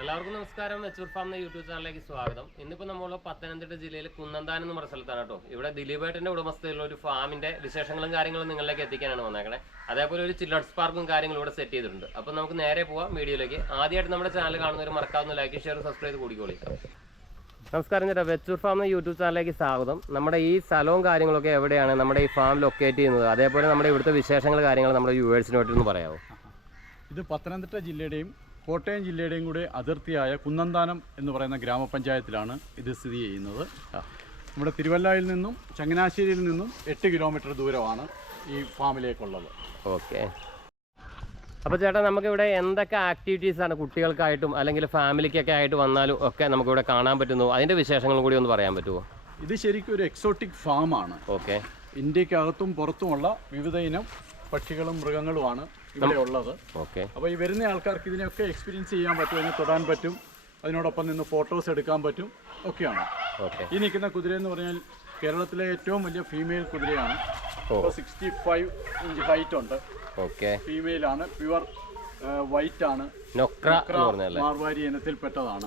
എല്ലാവർക്കും നമസ്കാരം. വെച്ചൂർ ഫാം എന്ന യൂട്യൂബ് ചാനലിലേക്ക് സ്വാഗതം. ഇന്നിപ്പോൾ നമ്മൾ പത്തനംതിട്ട ജില്ലയിൽ കുന്നന്താനം എന്ന് പറഞ്ഞ സ്ഥലത്താണ് കേട്ടോ. ഇവിടെ ദിലീപേട്ടൻ്റെ ഉടമസ്ഥതയിലുള്ള ഒരു ഫാമിൻ്റെ വിശേഷങ്ങളും കാര്യങ്ങളും നിങ്ങളിലേക്ക് എത്തിക്കാനാണ് വന്നേക്കണേ. അതേപോലെ ഒരു ചിൽഡ്രൻസ് പാർക്കും കാര്യങ്ങളും ഇവിടെ സെറ്റ് ചെയ്തിട്ടുണ്ട്. അപ്പോൾ നമുക്ക് നേരെ പോവാം വീഡിയോയിലേക്ക്. ആദ്യമായിട്ട് നമ്മുടെ ചാനൽ കാണുന്നവർ മറക്കാവുന്ന ലൈക്ക് ഷെയർ സബ്സ്ക്രൈബ് കൂടിക്കോളി. നമസ്കാരം ചേട്ടാ, വെച്ചൂർ ഫാം എന്ന യൂട്യൂബ് ചാനലിലേക്ക് സ്വാഗതം. നമ്മുടെ ഈ സ്ഥലവും കാര്യങ്ങളൊക്കെ എവിടെയാണ് നമ്മുടെ ഈ ഫാം ലൊക്കേറ്റ് ചെയ്യുന്നത്, അതേപോലെ നമ്മുടെ ഇവിടുത്തെ വിശേഷങ്ങൾ കാര്യങ്ങൾ നമ്മുടെ വ്യൂവേഴ്സിനോട്ടൊന്ന് പറയാമോ? ഇത് പത്തനംതിട്ട ജില്ലയുടെയും കോട്ടയം ജില്ലയുടെയും കൂടെ അതിർത്തിയായ കുന്നന്താനം എന്ന് പറയുന്ന ഗ്രാമപഞ്ചായത്തിലാണ് ഇത് സ്ഥിതി ചെയ്യുന്നത്. നമ്മുടെ തിരുവല്ലയിൽ നിന്നും ചങ്ങനാശ്ശേരിയിൽ നിന്നും 8 കിലോമീറ്റർ ദൂരമാണ് ഈ ഫാമിലേക്കുള്ളത്. ഓക്കെ. അപ്പോൾ ചേട്ടാ, നമുക്കിവിടെ എന്തൊക്കെ ആക്ടിവിറ്റീസാണ് കുട്ടികൾക്കായിട്ടും അല്ലെങ്കിൽ ഫാമിലിക്കൊക്കെ ആയിട്ട് വന്നാലും ഒക്കെ നമുക്കിവിടെ കാണാൻ പറ്റുന്നു, അതിൻ്റെ വിശേഷങ്ങളും കൂടി ഒന്ന് പറയാൻ പറ്റുമോ? ഇത് ശരിക്കും ഒരു എക്സോട്ടിക് ഫാമാണ്. ഓക്കെ. ഇന്ത്യക്കകത്തും പുറത്തുമുള്ള വിവിധ ഇനം പക്ഷികളും മൃഗങ്ങളുമാണ് ഇവിടെ ഉള്ളത്. ഓക്കെ. അപ്പോൾ ഈ വരുന്ന ആൾക്കാർക്ക് ഇതിനെയൊക്കെ എക്സ്പീരിയൻസ് ചെയ്യാൻ പറ്റും, അതിനെ തൊടാൻ പറ്റും, അതിനോടൊപ്പം നിന്ന് ഫോട്ടോസ് എടുക്കാൻ പറ്റും ഒക്കെയാണ്. ഓക്കെ. ഈ നിൽക്കുന്ന കുതിര എന്ന് പറഞ്ഞാൽ കേരളത്തിലെ ഏറ്റവും വലിയ ഫീമെയിൽ കുതിരയാണ്. 65 ഇഞ്ച് ഹൈറ്റ് ഉണ്ട്. ഓക്കെ. ഫീമെയിലാണ്, പ്യുവർ വൈറ്റ് ആണ്, മാർവാരി ഇനത്തിൽപ്പെട്ടതാണ്.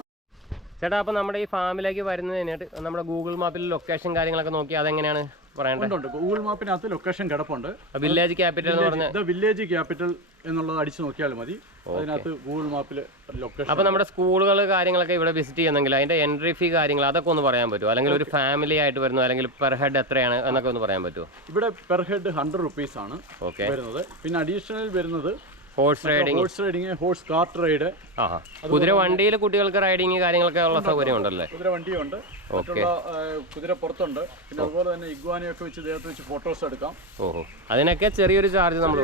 ചേട്ടാ, അപ്പോൾ നമ്മുടെ ഈ ഫാമിലേക്ക് വരുന്നതിനായിട്ട് നമ്മുടെ ഗൂഗിൾ മാപ്പിൽ ലൊക്കേഷൻ കാര്യങ്ങളൊക്കെ നോക്കി അതെങ്ങനെയാണ് പറയേണ്ടത്? ഗൂഗിൾ മാപ്പിനകത്ത് ലൊക്കേഷൻ കിടപ്പുണ്ട്. വില്ലേജ് ക്യാപിറ്റൽ എന്ന് പറഞ്ഞ വില്ലേജ് ക്യാപിറ്റൽ എന്നുള്ളത് അടിച്ചു നോക്കിയാൽ മതി. അതിനകത്ത് ഗൂഗിൾ മാപ്പിൽ ലൊക്കേഷൻ. അപ്പോൾ നമ്മുടെ സ്കൂളുകൾ കാര്യങ്ങളൊക്കെ ഇവിടെ വിസിറ്റ് ചെയ്യുന്നെങ്കിൽ അതിന്റെ എൻട്രി ഫീ കാര്യങ്ങൾ അതൊക്കെ ഒന്ന് പറയാൻ പറ്റുമോ? അല്ലെങ്കിൽ ഒരു ഫാമിലി ആയിട്ട് വരുന്നു അല്ലെങ്കിൽ പെർ ഹെഡ് എത്രയാണ് എന്നൊക്കെ ഒന്ന് പറയാൻ പറ്റുമോ? ഇവിടെ പെർ ഹെഡ് 100 rupees ആണ് വരുന്നത്. പിന്നെ അഡീഷണൽ വരുന്നത് horse riding, horse cart ride. കുതിര വണ്ടിയിൽ കുട്ടികൾക്ക് റൈഡിങ് കാര്യങ്ങളൊക്കെ ഉള്ള സൗകര്യം ഉണ്ടല്ലേ? കുതിര വണ്ടിയുണ്ട്, കുതിര പുറത്തുണ്ട്. പിന്നെ അതുപോലെ തന്നെ ഇഗ്വാനയൊക്കെ വെച്ച് ദേഹത്ത് വെച്ച് ഫോട്ടോസ് എടുക്കാം. ഓഹോ, അതിനൊക്കെ ചെറിയൊരു ചാർജ് ഉണ്ട്.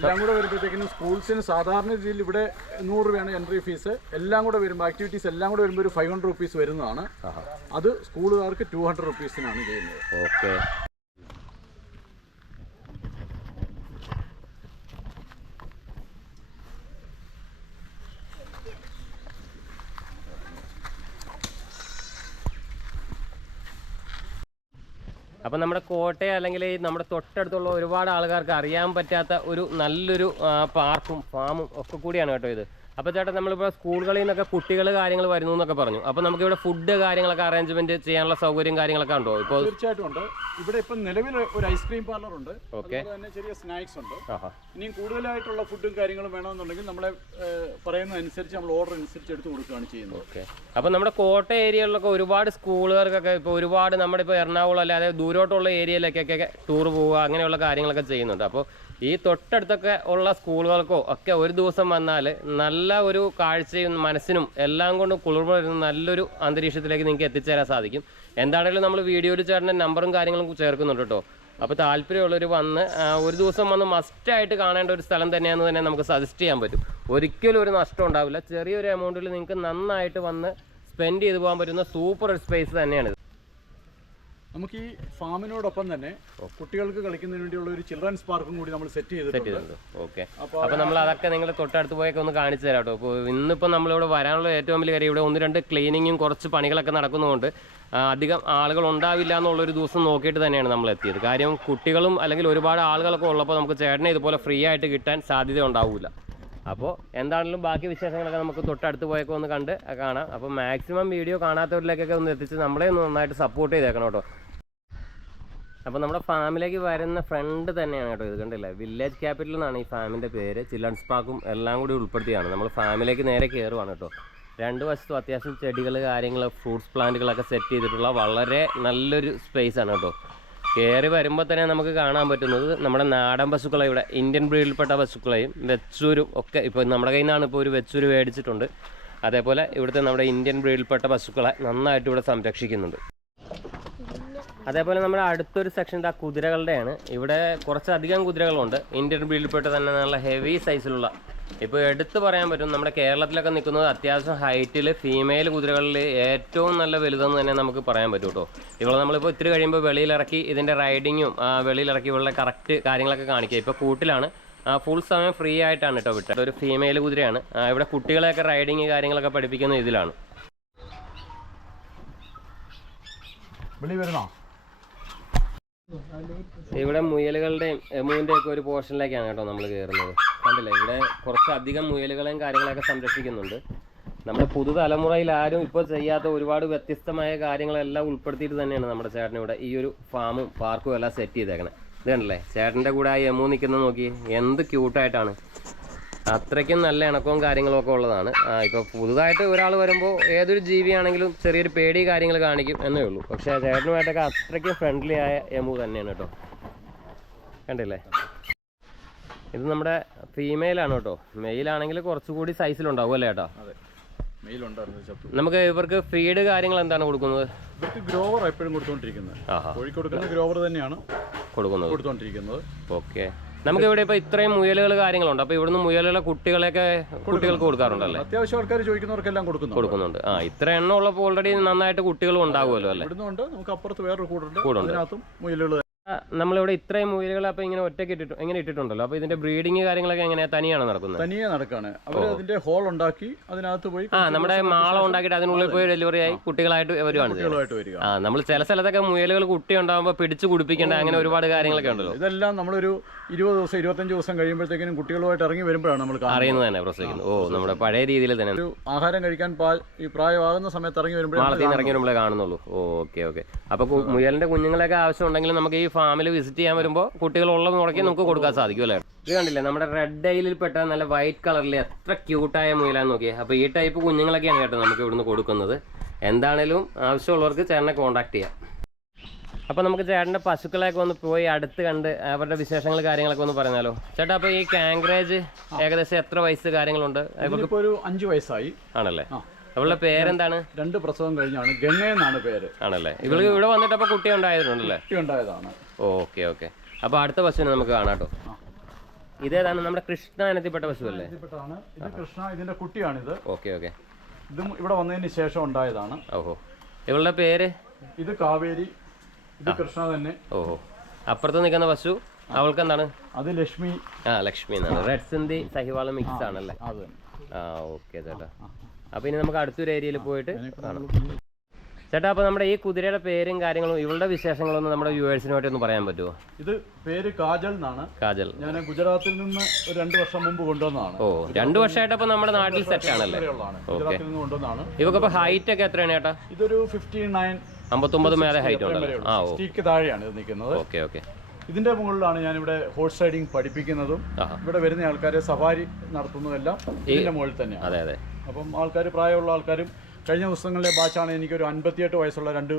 എല്ലാം കൂടെ വരുമ്പോഴത്തേക്കും സ്കൂൾസിന് സാധാരണ രീതിയിൽ ഇവിടെ 100 രൂപയാണ് എൻട്രി ഫീസ്. എല്ലാം കൂടെ വരുമ്പോൾ ആക്ടിവിറ്റീസ് എല്ലാം കൂടെ വരുമ്പോൾ ഒരു 500 rupees വരുന്നതാണ്. അത് സ്കൂളുകാർക്ക് 200 rupees ചെയ്യുന്നത്. ഓക്കെ. അപ്പം നമ്മുടെ കോട്ടയം അല്ലെങ്കിൽ നമ്മുടെ തൊട്ടടുത്തുള്ള ഒരുപാട് ആൾക്കാർക്ക് അറിയാൻ പറ്റാത്ത ഒരു നല്ലൊരു പാർക്കും ഫാമും ഒക്കെ കൂടിയാണ് കേട്ടോ ഇത്. അപ്പോൾ ചേട്ടാ, നമ്മളിപ്പോൾ സ്കൂളുകളിൽ നിന്നൊക്കെ കുട്ടികൾ കാര്യങ്ങൾ വരുന്നു എന്നൊക്കെ പറഞ്ഞു. അപ്പോൾ നമുക്കിവിടെ ഫുഡ് കാര്യങ്ങളൊക്കെ അറേഞ്ച്മെന്റ് ചെയ്യാനുള്ള സൗകര്യം കാര്യങ്ങളൊക്കെ ഉണ്ടോ? ഇപ്പോൾ തീർച്ചയായിട്ടും ഉണ്ട്. ഇവിടെ ഇപ്പം നിലവിൽ ഒരു ഐസ്ക്രീം പാർലർ ഉണ്ട്. ഓക്കെ. തന്നെ ചെറിയ സ്നാക്സ് ഉണ്ട്. ഇനിയും കൂടുതലായിട്ടുള്ള ഫുഡും കാര്യങ്ങളും വേണമെന്നുണ്ടെങ്കിൽ നമ്മളെ പറയുന്നതനുസരിച്ച് നമ്മൾ ഓർഡർ അനുസരിച്ച് എടുത്ത് കൊടുക്കുകയാണ് ചെയ്യുന്നത്. ഓക്കെ. അപ്പോൾ നമ്മുടെ കോട്ടയം ഏരിയകളിലൊക്കെ ഒരുപാട് സ്കൂളുകാർക്കൊക്കെ ഇപ്പോൾ ഒരുപാട് നമ്മുടെ ഇപ്പോൾ എറണാകുളം അല്ലാതെ ദൂരോട്ടുള്ള ഏരിയയിലേക്കൊക്കെ ടൂർ പോവുക അങ്ങനെയുള്ള കാര്യങ്ങളൊക്കെ ചെയ്യുന്നുണ്ട്. അപ്പോൾ ഈ തൊട്ടടുത്തൊക്കെ ഉള്ള സ്കൂളുകൾക്കോ ഒക്കെ ഒരു ദിവസം വന്നാൽ നല്ല ഒരു കാഴ്ചയും മനസ്സിനും എല്ലാം കൊണ്ടും കുളിർമ വരുന്ന നല്ലൊരു അന്തരീക്ഷത്തിലേക്ക് നിങ്ങൾക്ക് എത്തിച്ചേരാൻ സാധിക്കും. എന്താണെങ്കിലും നമ്മൾ വീഡിയോയിൽ ചേട്ടൻ്റെ നമ്പറും കാര്യങ്ങളും ചേർക്കുന്നുണ്ട് കേട്ടോ. അപ്പോൾ താല്പര്യമുള്ളവർ വന്ന് ഒരു ദിവസം വന്ന് മസ്റ്റായിട്ട് കാണേണ്ട ഒരു സ്ഥലം തന്നെയാണെന്ന് തന്നെ നമുക്ക് സജസ്റ്റ് ചെയ്യാൻ പറ്റും. ഒരിക്കലും ഒരു നഷ്ടം ഉണ്ടാവില്ല. ചെറിയൊരു എമൗണ്ടിൽ നിങ്ങൾക്ക് നന്നായിട്ട് വന്ന് സ്പെൻഡ് ചെയ്ത് പോകാൻ പറ്റുന്ന സൂപ്പർ ഒരു സ്പേസ് തന്നെയാണ്. നമുക്ക് ഈ ഫാമിനോടൊപ്പം തന്നെ കുട്ടികൾക്ക് കളിക്കുന്നതിന് വേണ്ടിയുള്ള ഒരു ചിൽഡ്രൻസ് പാർക്കും കൂടി നമ്മൾ സെറ്റ് ചെയ്തിട്ടുണ്ട്. ഓക്കെ. അപ്പോൾ നമ്മൾ അതൊക്കെ നിങ്ങൾ തൊട്ടടുത്ത് പോയൊക്കെ ഒന്ന് കാണിച്ചു തരാം കേട്ടോ. ഇപ്പോൾ ഇന്നിപ്പോൾ നമ്മളിവിടെ വരാനുള്ള ഏറ്റവും വലിയ കാര്യം ഇവിടെ 1-2 ക്ലീനിങ്ങും കുറച്ച് പണികളൊക്കെ നടക്കുന്നതുകൊണ്ട് അധികം ആളുകൾ ഉണ്ടാവില്ല എന്നുള്ളൊരു ദിവസം നോക്കിയിട്ട് തന്നെയാണ് നമ്മൾ എത്തിയത്. കാര്യം കുട്ടികളും അല്ലെങ്കിൽ ഒരുപാട് ആളുകളൊക്കെ ഉള്ളപ്പോൾ നമുക്ക് ചേട്ടനെ ഇതുപോലെ ഫ്രീ ആയിട്ട് കിട്ടാൻ സാധ്യത ഉണ്ടാവില്ല. അപ്പോൾ എന്താണെങ്കിലും ബാക്കി വിശേഷങ്ങളൊക്കെ നമുക്ക് തൊട്ടടുത്ത് പോയൊക്കെ ഒന്ന് കണ്ട് കാണാം. അപ്പോൾ മാക്സിമം വീഡിയോ കാണാത്തവരിലേക്കൊക്കെ ഒന്ന് എത്തിച്ച് നമ്മളെ ഒന്ന് നന്നായിട്ട് സപ്പോർട്ട് ചെയ്തേക്കണം കേട്ടോ. അപ്പോൾ നമ്മുടെ ഫാമിലേക്ക് വരുന്ന ഫ്രണ്ട് തന്നെയാണ് കേട്ടോ ഇത്. കണ്ടില്ലേ, വില്ലേജ് ക്യാപിറ്റൽ എന്നാണ് ഈ ഫാമിൻ്റെ പേര്. ചിൽഡ്രൻസ് പാർക്കും എല്ലാം കൂടി ഉൾപ്പെടുത്തിയാണ് നമ്മൾ ഫാമിലേക്ക് നേരെ കയറുവാണ് കേട്ടോ. 2 വശത്തും അത്യാവശ്യം ചെടികൾ കാര്യങ്ങൾ ഫ്രൂട്ട്സ് പ്ലാന്റുകളൊക്കെ സെറ്റ് ചെയ്തിട്ടുള്ള വളരെ നല്ലൊരു സ്പേസാണ് കേട്ടോ. കയറി വരുമ്പോൾ തന്നെ നമുക്ക് കാണാൻ പറ്റുന്നത് നമ്മുടെ നാടൻ പശുക്കളെ, ഇവിടെ ഇന്ത്യൻ ബ്രീഡിൽപ്പെട്ട പശുക്കളെയും വെച്ചൂരും ഒക്കെ ഇപ്പോൾ നമ്മുടെ കയ്യിൽ നിന്നാണ് ഇപ്പോൾ ഒരു വെച്ചൂര് മേടിച്ചിട്ടുണ്ട്. അതേപോലെ ഇവിടുത്തെ നമ്മുടെ ഇന്ത്യൻ ബ്രീഡിൽപ്പെട്ട പശുക്കളെ നന്നായിട്ട് ഇവിടെ സംരക്ഷിക്കുന്നുണ്ട്. അതേപോലെ നമ്മുടെ അടുത്തൊരു സെക്ഷൻ ആ കുതിരകളുടെയാണ്. ഇവിടെ കുറച്ചധികം കുതിരകളുണ്ട്. ഇന്ത്യൻ ബ്രീഡിൽപ്പെട്ട തന്നെ നല്ല ഹെവി സൈസിലുള്ള, ഇപ്പോൾ എടുത്ത് പറയാൻ പറ്റും നമ്മുടെ കേരളത്തിലൊക്കെ നിൽക്കുന്നത് അത്യാവശ്യം ഹൈറ്റിൽ ഫീമെയിൽ കുതിരകളിൽ ഏറ്റവും നല്ല വലുതെന്ന് തന്നെ നമുക്ക് പറയാൻ പറ്റും കേട്ടോ. ഇവിടെ നമ്മളിപ്പോൾ ഇത്തിരി കഴിയുമ്പോൾ വെളിയിലിറക്കി ഇതിൻ്റെ റൈഡിങ്ങും വെളിയിലിറക്കി ഇവളുടെ കറക്റ്റ് കാര്യങ്ങളൊക്കെ കാണിക്കുക. ഇപ്പോൾ കൂട്ടിലാണ്, ഫുൾ സമയം ഫ്രീ ആയിട്ടാണ് കേട്ടോ വിട്ടത്. ഒരു ഫീമെയിൽ കുതിരയാണ്. ഇവിടെ കുട്ടികളെയൊക്കെ റൈഡിങ് കാര്യങ്ങളൊക്കെ പഠിപ്പിക്കുന്ന ഇതിലാണ്. ഇവിടെ മുയലുകളുടെയും എമുവിൻ്റെ ഒക്കെ ഒരു പോർഷനിലേക്കാണ് കേട്ടോ നമ്മൾ കയറുന്നത്. കണ്ടില്ലേ, ഇവിടെ കുറച്ചധികം മുയലുകളെയും കാര്യങ്ങളൊക്കെ സംരക്ഷിക്കുന്നുണ്ട്. നമ്മുടെ പുതുതലമുറയിൽ ആരും ഇപ്പോൾ ചെയ്യാത്ത ഒരുപാട് വ്യത്യസ്തമായ കാര്യങ്ങളെല്ലാം ഉൾപ്പെടുത്തിയിട്ട് തന്നെയാണ് നമ്മുടെ ചേട്ടൻ ഇവിടെ ഈ ഒരു ഫാമും പാർക്കും എല്ലാം സെറ്റ് ചെയ്തേക്കണേ. ഇത് കണ്ടല്ലേ, ചേട്ടൻ്റെ കൂടെ ആ എമു നിൽക്കുന്നത് നോക്കി, എന്ത് ക്യൂട്ടായിട്ടാണ്. അത്രയ്ക്കും നല്ല ഇണക്കവും കാര്യങ്ങളൊക്കെ ഉള്ളതാണ്. ഇപ്പോൾ പുതുതായിട്ട് ഒരാൾ വരുമ്പോൾ ഏതൊരു ജീവിയാണെങ്കിലും ചെറിയൊരു പേടി കാര്യങ്ങൾ കാണിക്കും എന്നേ ഉള്ളൂ. പക്ഷേ ചേട്ടനുമായിട്ടൊക്കെ അത്രയ്ക്കും ഫ്രണ്ട്ലി ആയ എമു തന്നെയാണ് കേട്ടോ. കണ്ടില്ലേ, ഇത് നമ്മുടെ ഫീമെയിലാണ് കേട്ടോ. മെയിലാണെങ്കിൽ കുറച്ചുകൂടി സൈസിലുണ്ടാവും അല്ലേ ചേട്ടാ? നമുക്ക് ഇവർക്ക് ഫീഡ് കാര്യങ്ങൾ എന്താണ് കൊടുക്കുന്നത്? ഇവർക്ക് ഗ്രോവർ എപ്പോഴും കൊടുത്തോണ്ടിരിക്കുന്നത്. കോഴിക്കോട് ഗ്രോവർ തന്നെയാണ് കൊടുത്തോണ്ടിരിക്കുന്നത്. ഓക്കെ, നമുക്ക് ഇവിടെ ഇപ്പൊ ഇത്രയും മുയലുകൾ കാര്യങ്ങളുണ്ട്. അപ്പൊ ഇവിടുന്ന് മുയലുകളെ കുട്ടികൾക്ക് കൊടുക്കാറുണ്ടല്ലേ? അത്യാവശ്യം ആൾക്കാർ ചോദിക്കുന്നവർക്കെല്ലാം കൊടുക്കുന്നുണ്ട്. ഇത്ര എണ്ണം ഉള്ളപ്പോൾ ഓൾറെഡി നന്നായിട്ട് കുട്ടികളും ഉണ്ടാവുമല്ലോ അല്ലേ? ഇവിടുന്നുണ്ട്, നമുക്ക് അപ്പുറത്ത് വേറൊരു കൂടുണ്ട്, അതിനകത്തും മുയലുകൾ. നമ്മളിവിടെ ഇത്രയും മുയലുകൾ അപ്പൊ ഇങ്ങനെ ഒറ്റയ്ക്ക് ഇട്ടിട്ടുണ്ടല്ലോ. അപ്പൊ ഇതിന്റെ ബ്രീഡിങ് കാര്യങ്ങളൊക്കെ എങ്ങനെയാ? തനിയാണ് നടക്കുന്നത്? തനിയെ നടക്കാണ്. അവർ അതിന്റെ ഹോൾ ഉണ്ടാക്കി അതിനകത്ത് പോയി നമ്മുടെ മാളം ഉണ്ടാക്കിയിട്ട് അതിനുള്ളിൽ പോയി ഡെലിവറി ആയി കുട്ടികളായിട്ട് വരുവാണ്. നമ്മൾ ചില സ്ഥലത്തൊക്കെ മുയലുകൾ കുട്ടി ഉണ്ടാകുമ്പോൾ പിടിച്ചു കുടിപ്പിക്കേണ്ട അങ്ങനെ ഒരുപാട് കാര്യങ്ങളൊക്കെ ഉണ്ടല്ലോ. ഇതെല്ലാം നമ്മളൊരു 20 ദിവസം 25 ദിവസം കഴിയുമ്പോഴത്തേക്കും കുട്ടികളുമായിട്ട് ഇറങ്ങി വരുമ്പോഴാണ് നമ്മൾ അറിയുന്നത് തന്നെ പ്രസവിക്കുന്നത്. നമ്മുടെ പഴയ രീതിയിൽ തന്നെ ഒരു ആഹാരം കഴിക്കാൻ ഈ പ്രായമാകുന്ന സമയത്ത് ഇറങ്ങി വരുമ്പോഴേ കാണുന്നുള്ളൂ. Okay okay. അപ്പൊ മുയലിന്റെ കുഞ്ഞുങ്ങളൊക്കെ ആവശ്യം ഉണ്ടെങ്കിൽ നമുക്ക് ഈ ഫാമിൽ വിസിറ്റ് ചെയ്യാൻ വരുമ്പോൾ കുട്ടികളുള്ള മുറയ്ക്ക് നമുക്ക് കൊടുക്കാൻ സാധിക്കും അല്ലേ? ഇത് കണ്ടില്ലേ, നമ്മുടെ റെഡ് ഐലിൽ പെട്ട നല്ല വൈറ്റ് കളറിൽ എത്ര ക്യൂട്ടായ മുയലാന്ന് നോക്കിയേ. അപ്പോൾ ഈ ടൈപ്പ് കുഞ്ഞുങ്ങളൊക്കെയാണ് കേട്ടോ നമുക്ക് ഇവിടുന്ന് കൊടുക്കുന്നത്. എന്താണേലും ആവശ്യമുള്ളവർക്ക് ചേട്ടനെ കോൺടാക്ട് ചെയ്യാം. അപ്പോൾ നമുക്ക് ചേട്ടൻ്റെ പശുക്കളെയൊക്കെ ഒന്ന് പോയി അടുത്ത് കണ്ട് അവരുടെ വിശേഷങ്ങൾ കാര്യങ്ങളൊക്കെ ഒന്ന് പറഞ്ഞാലോ ചേട്ടാ? അപ്പോൾ ഈ കാങ്ക്രേജ് ഏകദേശം എത്ര വയസ്സ് കാര്യങ്ങളുണ്ട്? ഇവർക്ക് ഒരു 5 വയസ്സായി ആണല്ലേ? അവളുടെ പേരെന്താണ്? 2 പ്രസവം കഴിഞ്ഞാണ്, ഗംഗ എന്നാണ് പേര്. ആണല്ലേ? ഇവൾക്ക് ഇവിടെ വന്നിട്ട് അപ്പോൾ കുട്ടി ഉണ്ടായതുണ്ടല്ലേ? കുട്ടി ഉണ്ടായതാണ്. Okay okay. അപ്പോൾ അടുത്ത പശുവിനെ നമുക്ക് കാണാം കേട്ടോ. ഇതേതാണ്? നമ്മുടെ കൃഷ്ണ ഇനത്തിൽപ്പെട്ട പശു അല്ലേ? ഇത് കൃഷ്ണ, ഇതിന്റെ കുട്ടിയാണിത്. Okay okay. ഇതും ഇവിടെ വന്നതിന് ശേഷം ഉണ്ടായതാണ്. ഓഹോ. ഇവളുടെ പേര്? ഇത് കാവേരി, ഇത് കൃഷ്ണ തന്നെ. ഓഹോ. അപ്പുറത്ത് നിൽക്കുന്ന പശു അവൾക്ക് എന്താണ്? അത് ലക്ഷ്മി. ലക്ഷ്മി എന്നാണ്. റെഡ് സിന്ധി സഹിവാള മിക്സ് ആണല്ലേ? ഓക്കെ ചേട്ടാ. അപ്പൊ ഇനി നമുക്ക് അടുത്തൊരു ഏരിയയിൽ പോയിട്ട് കാണാം ചേട്ടാ. അപ്പൊ നമ്മുടെ ഈ കുതിരയുടെ പേരും കാര്യങ്ങളും ഇവളുടെ വിശേഷങ്ങളൊന്നും നമ്മുടെ വ്യൂവേഴ്സിനുമായിട്ട് ഒന്ന് പറയാൻ പറ്റുമോ? ഇത് പേര് കാജൽ എന്നാണ്. കാജൽ. ഞാൻ ഗുജറാത്തിൽ നിന്ന് ഒരു 2 വർഷം മുമ്പ് കൊണ്ടുവന്നതാണ്. 2 വർഷമായിട്ട് അപ്പൊ നമ്മുടെ നാട്ടിൽ സെറ്റ് ആണല്ലേ? ഗുജറാത്തിൽ നിന്ന് കൊണ്ടുവന്നതാണ്. ഇവക്കപ്പോ ഹൈറ്റ് ഒക്കെ എത്രയാണ് ചേട്ടാ? ഇതൊരു 59 മേലെ ഹൈറ്റ് ഉണ്ടല്ലോ. സ്റ്റീക്ക് താഴെയാണ് ഇത് നിൽക്കുന്നത്. Okay okay. ഇതിന്റെ മുകളിലാണ് ഞാൻ ഇവിടെ ഹോഴ്സ് റൈഡിങ് പഠിപ്പിക്കുന്നതും ഇവിടെ വരുന്ന ആൾക്കാരെ സവാരി നടത്തുന്നതെല്ലാം ഇതിന്റെ മുകളിൽ തന്നെയാണ്. അതെ അതെ. അപ്പം ആൾക്കാർ, പ്രായമുള്ള ആൾക്കാരും, കഴിഞ്ഞ ദിവസങ്ങളിലെ ബാച്ചാണ് എനിക്കൊരു 58 വയസ്സുള്ള 2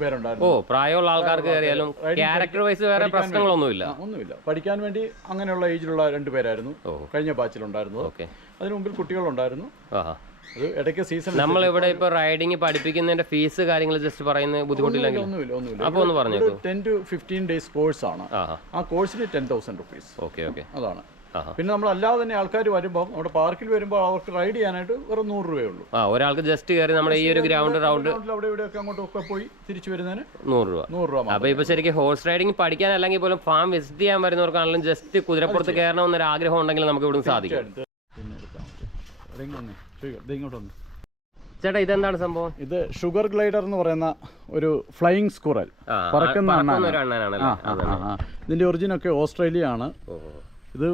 പേരുണ്ടായിരുന്നു. പ്രായമുള്ള ആൾക്കാർക്ക് കയറിയാലും ക്യാരക്ടർ വൈസ് വേറെ പ്രശ്നങ്ങളൊന്നുമില്ല. ഒന്നുമില്ല. പഠിക്കാൻ വേണ്ടി അങ്ങനെയുള്ള ഏജിലുള്ള 2 പേരായിരുന്നു കഴിഞ്ഞ ബാച്ചിലുണ്ടായിരുന്നത്. അതിനു മുമ്പിൽ കുട്ടികളുണ്ടായിരുന്നു. അത് ഇടയ്ക്ക് സീസൺ. നമ്മളിവിടെ ഇപ്പൊ റൈഡിങ് പഠിപ്പിക്കുന്നതിന്റെ ഫീസ് കാര്യങ്ങൾ ജസ്റ്റ് പറയുന്നത് ബുദ്ധിമുട്ടില്ലെങ്കിൽ? ഒന്നുമില്ല. അപ്പൊ ഒന്ന് പറഞ്ഞു. 10 to 15 days കോഴ്സ് ആണ്. ആ കോഴ്സിന് 10,000 rupees. Okay okay. അതാണ്. പിന്നെ നമ്മൾ അല്ലാതെ തന്നെ ആൾക്കാർ വരുമ്പോൾ നമ്മുടെ പാർക്കിൽ വരുമ്പോൾ അവർക്ക് റൈഡ് ചെയ്യാനായിട്ട് വെറും 100 രൂപയേ ഉള്ളൂ. ഒരാൾക്ക് ജസ്റ്റ് കയറി നമ്മുടെ ഈ ഒരു ഗ്രൗണ്ട് റൗണ്ട് അവിടെ ഇവിടെയൊക്കെ അങ്ങോട്ടൊക്കെ പോയി തിരിച്ചു വരുന്നതിന് 100 രൂപ. അപ്പൊ ഇപ്പൊ ശരിക്കും ഹോഴ്സ് റൈഡിങ് പഠിക്കാൻ അല്ലെങ്കിൽ പോലും ഫാം വിസിറ്റ് ചെയ്യാൻ വരുന്നവർക്കാണെങ്കിലും ജസ്റ്റ് കുതിരപ്പുറത്ത് കയറണമെന്നൊരു ആഗ്രഹം ഉണ്ടെങ്കിൽ നമുക്ക് ഇവിടുന്ന് സാധിക്കും. ചേട്ടാ ഇതെന്താണ് സംഭവം? ഇത് ഷുഗർ ഗ്ലൈഡർ എന്ന് പറയുന്ന ഒരു ഫ്ലൈയിങ് സ്ക്വറൽ, പറക്കുന്ന ഇതിന്റെ ഒറിജിൻ ഒക്കെ ഓസ്ട്രേലിയ ആണ്. ഇത്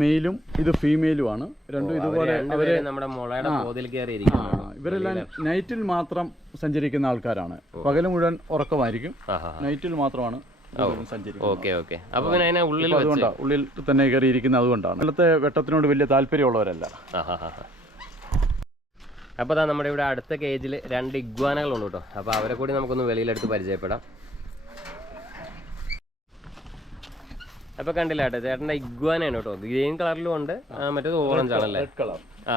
മെയിലും ഇത് ഫീമെയിലുമാണ്. രണ്ടും ഇതുപോലെ ഇവരെല്ലാം നൈറ്റിൽ മാത്രം സഞ്ചരിക്കുന്ന ആൾക്കാരാണ്. പകല് മുഴുവൻ ഉറക്കമായിരിക്കും, നൈറ്റിൽ മാത്രമാണ് സഞ്ചരിക്കുന്നത്. ഉള്ളിൽ തന്നെ കയറിയിരിക്കുന്നത് അതുകൊണ്ടാണ്. ഇന്നത്തെ വെട്ടത്തിനോട് വലിയ താല്പര്യമുള്ളവരല്ല. അപ്പോൾ നമ്മുടെ ഇവിടെ അടുത്ത കേജിൽ 2 ഇഗ്വാനകളുണ്ട് കേട്ടോ. അപ്പോൾ അവരെ കൂടി നമുക്കൊന്ന് വെളിയിലെടുത്ത് പരിചയപ്പെടാം. അപ്പോൾ കണ്ടില്ല കേട്ടോ, ചേട്ടൻ്റെ ഇഗ്വാനയാണ് കേട്ടോ. ഗ്രീൻ കളറിലും ഉണ്ട്, മറ്റേത് ഓറഞ്ച് ആണല്ലേ?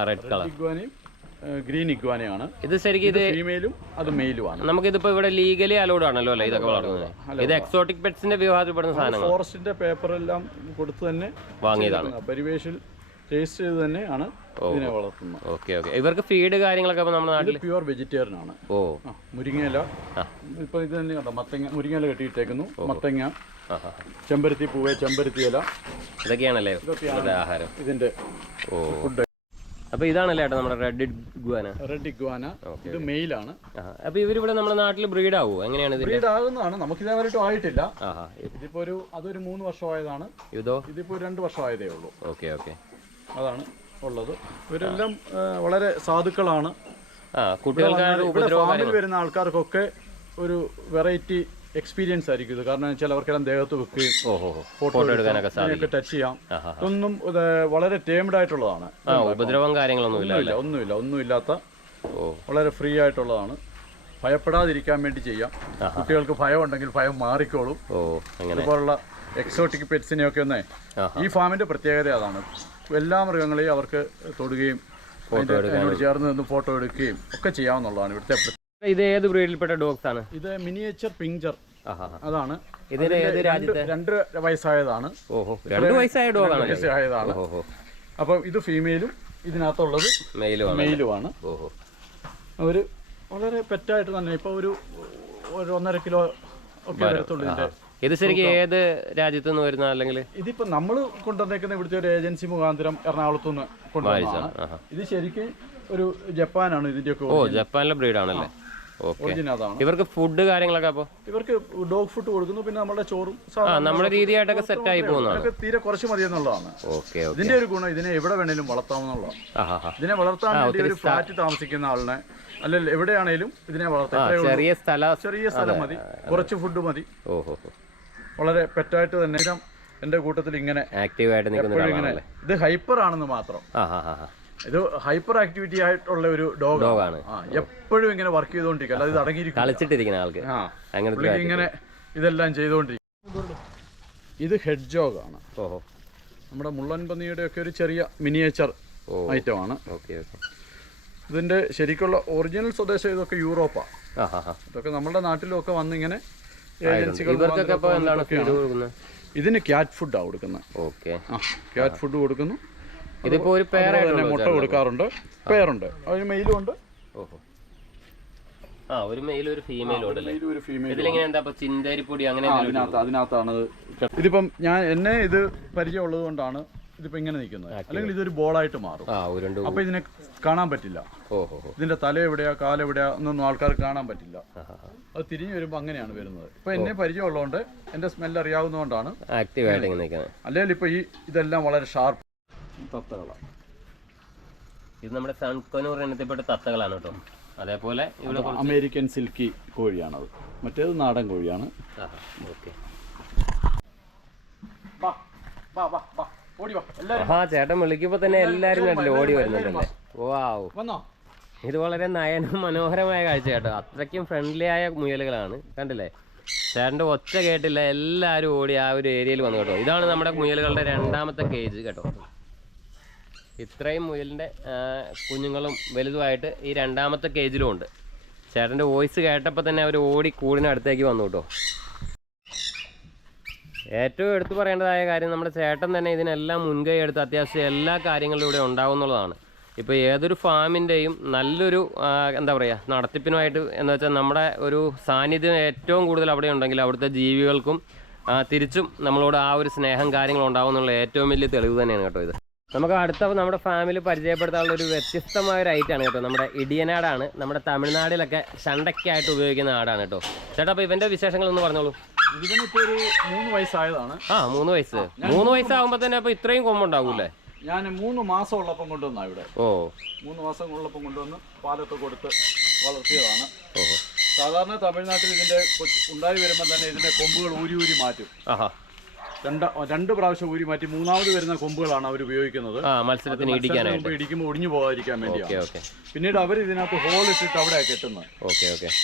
റെഡ് കളർ ഇഗ്വാനയും ഗ്രീൻ ഇഗ്വാനയാണ്. ഇത് ശരിക്കും ഇത് ഫീമെയിലും അത് മെയിലുമാണ്. നമുക്കിതിപ്പോൾ ഇവിടെ ലീഗലി അലൗഡ് ആണല്ലോ അല്ലേ ഇതൊക്കെ വളർത്തുന്നത്? ഇത് എക്സോട്ടിക് പെറ്റ്സിന്റെ വിഭാഗത്തിൽപ്പെടുന്ന സാധനങ്ങൾ. ഫോറസ്റ്റിന്റെ പേപ്പറെല്ലാം കൊടുത്ത് തന്നെ വാങ്ങിയതാണ്. പരിവേഷിൽ രജിസ്റ്റർ ചെയ്ത് തന്നെയാണ് ഇതിനെ വളർത്തുന്നത്. Okay okay. ഇവർക്ക് ഫീഡ് കാര്യങ്ങളൊക്കെ നമ്മുടെ നാട്ടിൽ പ്യുവർ വെജിറ്റേറിയൻ ആണ്. മുരിങ്ങയില, ഇപ്പൊ ഇത് തന്നെ കണ്ടോ, മത്തങ്ങ, മുരിങ്ങയില കെട്ടിയിട്ടേക്കുന്നു, മത്തങ്ങ, ചെമ്പരത്തി പൂവ്, ചെമ്പരത്തി ഇല, ഇതൊക്കെയാണല്ലേ ആഹാരം ഇതിന്റെ ഫുഡ്. അപ്പോൾ ഇതാണല്ലേ ഏട്ടാ നമ്മുടെ റെഡ് ഇഗ്വാന. റെഡ് ഇഗ്വാന ഇത് മെയിലാണ്. അപ്പോൾ ഇവരിവിടെ നമ്മുടെ നാട്ടിൽ ബ്രീഡ് ആവുമോ? എങ്ങനെയാണ് ഇത്? ബ്രീഡ് ആകുന്നതാണ്, നമുക്ക് ഇതേവരെയായിട്ടും ആയിട്ടില്ല. ഇതിപ്പോ അതൊരു 3 വർഷമായതാണ്. ഇതിപ്പോ 2 വർഷമായതേ ഉള്ളൂ. ഓക്കെ ഓക്കെ, അതാണ് ഉള്ളത്. ഇവരെല്ലാം വളരെ സാധുക്കളാണ്. ഫാമിൽ വരുന്ന ആൾക്കാർക്കൊക്കെ ഒരു വെറൈറ്റി എക്സ്പീരിയൻസ് ആയിരിക്കും ഇത്. കാരണം ചിലവർക്കെല്ലാം ദേഹത്ത് വെക്കുകയും ഫോട്ടോ എടുക്കാനൊക്കെ ടച്ച് ചെയ്യാം. ഇതൊന്നും വളരെ ടേംഡ് ആയിട്ടുള്ളതാണ്. ഉപദ്രവം കാര്യങ്ങളൊന്നുമില്ല, ഒന്നുമില്ലാത്ത വളരെ ഫ്രീ ആയിട്ടുള്ളതാണ്. ഭയപ്പെടാതിരിക്കാൻ വേണ്ടി ചെയ്യാം. കുട്ടികൾക്ക് ഭയം ഉണ്ടെങ്കിൽ ഭയം മാറിക്കോളും. അതുപോലുള്ള എക്സോട്ടിക് പെറ്റ്സിനെയൊക്കെ ഒന്നേ ഈ ഫാമിന്റെ പ്രത്യേകത അതാണ്. എല്ലാ മൃഗങ്ങളെയും അവർക്ക് തൊടുകയും അതിനോട് ചേർന്ന് നിന്ന് ഫോട്ടോ എടുക്കുകയും ഒക്കെ ചെയ്യാവുന്നതാണ് ഇവിടുത്തെ. ഇത് ഏത് ബ്രീഡിൽപ്പെട്ട ഡോഗ്സ് ആണ്? ഇത് മിനിയേച്ചർ പിഞ്ചർ അതാണ്. ഇതിന് ഏത് രാജ്യത്തെ? 2 വയസ്സായതാണ്. 2 വയസ്സായ ഡോഗാണ്. അപ്പം ഇത് ഫീമെയിലും ഇതിനകത്തുള്ളത് മെയിലുമാണ്. ഒരു വളരെ പെറ്റായിട്ട് തന്നെ ഇപ്പൊ ഒരു 1.5 കിലോ ഒക്കെ വരത്തുള്ളൂ ഇതിന്റെ. ഇത് ശരിക്കും ഏത് രാജ്യത്തു നിന്ന് വരുന്ന? അല്ലെങ്കിൽ ഇതിപ്പോ നമ്മൾ കൊണ്ടുവന്നേക്കുന്ന ഇവിടുത്തെ ഒരു ഏജൻസി മുഖാന്തരം എറണാകുളത്ത് നിന്ന് കൊണ്ടുവന്നതാണ്. ഇത് ശരിക്കും ഒരു ജപ്പാനാണ് ഇതിന്റെയൊക്കെ. ജപ്പാനിലെ ബ്രീഡ് ആണല്ലേ? അതാണ്. ഇവർക്ക് ഫുഡ് കാര്യങ്ങളൊക്കെ അപ്പൊ ഇവർക്ക് ഡോഗ് ഫുഡ് കൊടുക്കുന്നു. പിന്നെ നമ്മുടെ ചോറും നമ്മുടെ രീതിയായിട്ടൊക്കെ സെറ്റ് ആയി പോകുന്നതാണ്. തീരെ കുറച്ച് മതി എന്നുള്ളതാണ് ഇതിന്റെ ഒരു ഗുണം. ഇതിനെ എവിടെ വേണേലും വളർത്താമെന്നുള്ളതാണ്. ഇതിനെ വളർത്താൻ വേണ്ടി ഒരു ഫ്ലാറ്റ് താമസിക്കുന്ന ആളിനെ അല്ലെങ്കിൽ എവിടെയാണേലും ഇതിനെ വളർത്താം. ചെറിയ സ്ഥലം മതി, കുറച്ച് ഫുഡ് മതി. വളരെ പെറ്റായിട്ട് തന്നെ എന്റെ കൂട്ടത്തിൽ ഇങ്ങനെ ആക്റ്റീവായിട്ട് നിൽക്കുന്ന. ഇത് ഹൈപ്പർ ആണെന്ന് മാത്രം. ഇത് ഹൈപ്പർ ആക്ടിവിറ്റി ആയിട്ടുള്ള ഒരു ഡോഗാണ്. എപ്പോഴും ഇങ്ങനെ വർക്ക് ചെയ്തുകൊണ്ടിരിക്കും, അല്ലാതെ ഇത് അടങ്ങിയിരിക്കും കളിച്ചിട്ടിരിക്കുന്ന ആൾക്ക് ഇങ്ങനെ ഇതെല്ലാം ചെയ്തുകൊണ്ടിരിക്കും. ഇത് ഹെഡ് ജോഗ് ആണ്. നമ്മുടെ മുള്ളൻ പന്നിയുടെ ഒക്കെ ഒരു ചെറിയ മിനിയേച്ചർ ഐറ്റമാണ്. ഇതിന്റെ ശരിക്കുള്ള ഒറിജിനൽ സ്വദേശം ഇതൊക്കെ യൂറോപ്പാണ്. ഇതൊക്കെ നമ്മുടെ നാട്ടിലൊക്കെ വന്നിങ്ങനെ ഇതിന് ക്യാറ്റ് ഫുഡാണ് കൊടുക്കുന്നത്. ക്യാറ്റ് ഫുഡ് കൊടുക്കുന്നു. ഇതിപ്പോ ഒരു പേരായിട്ട് മുട്ട കൊടുക്കാറുണ്ട്. പേരുണ്ട്, അതിന് മെയിലും ഉണ്ട്. ഒരു മെയിലും ഒരു ഫീമെയിലും അതിനകത്താണ്. ഇതിപ്പം എന്നെ ഇത് പരിചയമുള്ളത് കൊണ്ടാണ് ഇതിപ്പോ ഇങ്ങനെ നിൽക്കുന്നത്. അല്ലെങ്കിൽ ഇതൊരു ബോളായിട്ട് മാറും. അപ്പൊ ഇതിനെ കാണാൻ പറ്റില്ല. ഇതിന്റെ തല എവിടെയാ കാലെവിടെയാ എന്നൊന്നും ആൾക്കാർക്ക് കാണാൻ പറ്റില്ല. അത് തിരിഞ്ഞു വരുമ്പോ അങ്ങനെയാണ് വരുന്നത്. ഇപ്പൊ എന്നെ പരിചയമുള്ളതുകൊണ്ട് എന്റെ സ്മെല്ല് അറിയാവുന്നതുകൊണ്ടാണ് ആക്റ്റീവായിട്ട്. അല്ലെങ്കിൽ ഇപ്പൊ ഇതെല്ലാം വളരെ ഷാർപ്പ് തത്തകളാണ്. ഇത് നമ്മുടെ സൺകനൂർ ഇനത്തിൽപ്പെട്ട തത്തകളാണ് കേട്ടോ. അതേപോലെ ഇവിടെ അമേരിക്കൻ സിൽക്കി കോഴിയാണത്. മറ്റേത് നാടൻ കോഴിയാണ്. ചേട്ടൻ വിളിക്കുമ്പോ തന്നെ എല്ലാരും കണ്ടില്ലേ ഓടി വരുന്നുണ്ടല്ലേ? വാവ്, ഇത് വളരെ നയന മനോഹരമായ കാഴ്ച കേട്ടോ. അത്രയ്ക്കും ഫ്രണ്ട്ലി ആയ മുയലുകളാണ്. കണ്ടില്ലേ? ചേട്ടൻ്റെ ഒച്ച കേട്ടില്ല, എല്ലാവരും ഓടി ആ ഒരു ഏരിയയിൽ വന്നു കേട്ടോ. ഇതാണ് നമ്മുടെ മുയലുകളുടെ 2ാമത്തെ കേജ് കേട്ടോ. ഇത്രയും മുയലിൻ്റെ കുഞ്ഞുങ്ങളും വലുതുമായിട്ട് ഈ 2ാമത്തെ കേജിലും ഉണ്ട്. ചേട്ടൻ്റെ വോയിസ് കേട്ടപ്പോൾ തന്നെ അവർ ഓടി കൂടിനടുത്തേക്ക് വന്നു കേട്ടോ. ഏറ്റവും എടുത്തു പറയേണ്ടതായ കാര്യം നമ്മുടെ ചേട്ടൻ തന്നെ ഇതിനെല്ലാം മുൻകൈ എടുത്ത് അത്യാവശ്യം എല്ലാ കാര്യങ്ങളും ഇവിടെ ഉണ്ടാവുന്നുള്ളതാണ്. ഇപ്പോൾ ഏതൊരു ഫാമിൻ്റെയും നല്ലൊരു എന്താ പറയുക നടത്തിപ്പിനുമായിട്ട് എന്ന് വെച്ചാൽ നമ്മുടെ ഒരു സാന്നിധ്യം ഏറ്റവും കൂടുതൽ അവിടെ ഉണ്ടെങ്കിൽ അവിടുത്തെ ജീവികൾക്കും തിരിച്ചും നമ്മളോട് ആ ഒരു സ്നേഹം കാര്യങ്ങളും ഉണ്ടാവുന്നുള്ള ഏറ്റവും വലിയ തെളിവ് തന്നെയാണ് കേട്ടോ ഇത്. നമുക്ക് അടുത്ത നമ്മുടെ ഫാമിലി പരിചയപ്പെടുത്താനുള്ള ഒരു വ്യത്യസ്തമായ ഒരു ഐറ്റാണ് കേട്ടോ. നമ്മുടെ ഇടിയനാടാണ്. നമ്മുടെ തമിഴ്നാട്ടിലൊക്കെ ചണ്ടയ്ക്കായിട്ട് ഉപയോഗിക്കുന്ന ആടാണ് കേട്ടോ. ചേട്ടാ, അപ്പോൾ ഇവൻ്റെ വിശേഷങ്ങളൊന്ന് പറഞ്ഞോളൂ. ഇതിനിപ്പോൾ ഒരു 3 വയസ്സായതാണ്. 3 വയസ്സ്. 3 വയസ്സാകുമ്പോൾ തന്നെ അപ്പോൾ ഇത്രയും കൊമ്പുണ്ടാവൂല്ലേ? ഞാൻ 3 മാസം ഉള്ളപ്പം കൊണ്ടുവന്നാ ഇവിടെ. 3 മാസം ഉള്ളപ്പം കൊണ്ടുവന്ന് പാലൊക്കെ കൊടുത്ത് വളർത്തിയതാണ്. സാധാരണ തമിഴ്നാട്ടിൽ ഇതിന്റെ ഉണ്ടായി വരുമ്പോൾ തന്നെ ഇതിന്റെ കൊമ്പുകൾ ഊരി മാറ്റും. 2 പ്രാവശ്യം ഊരി മാറ്റി 3ാമത് വരുന്ന കൊമ്പുകളാണ് അവർ ഉപയോഗിക്കുന്നത്. മത്സരത്തിന് ഇടിക്കുമ്പോൾ ഒടിഞ്ഞു പോകാതിരിക്കാൻ വേണ്ടിയാണ്. പിന്നീട് അവർ ഇതിനകത്ത് ഹോൾ ഇട്ടിട്ട് അവിടെ കെട്ടുന്നത്.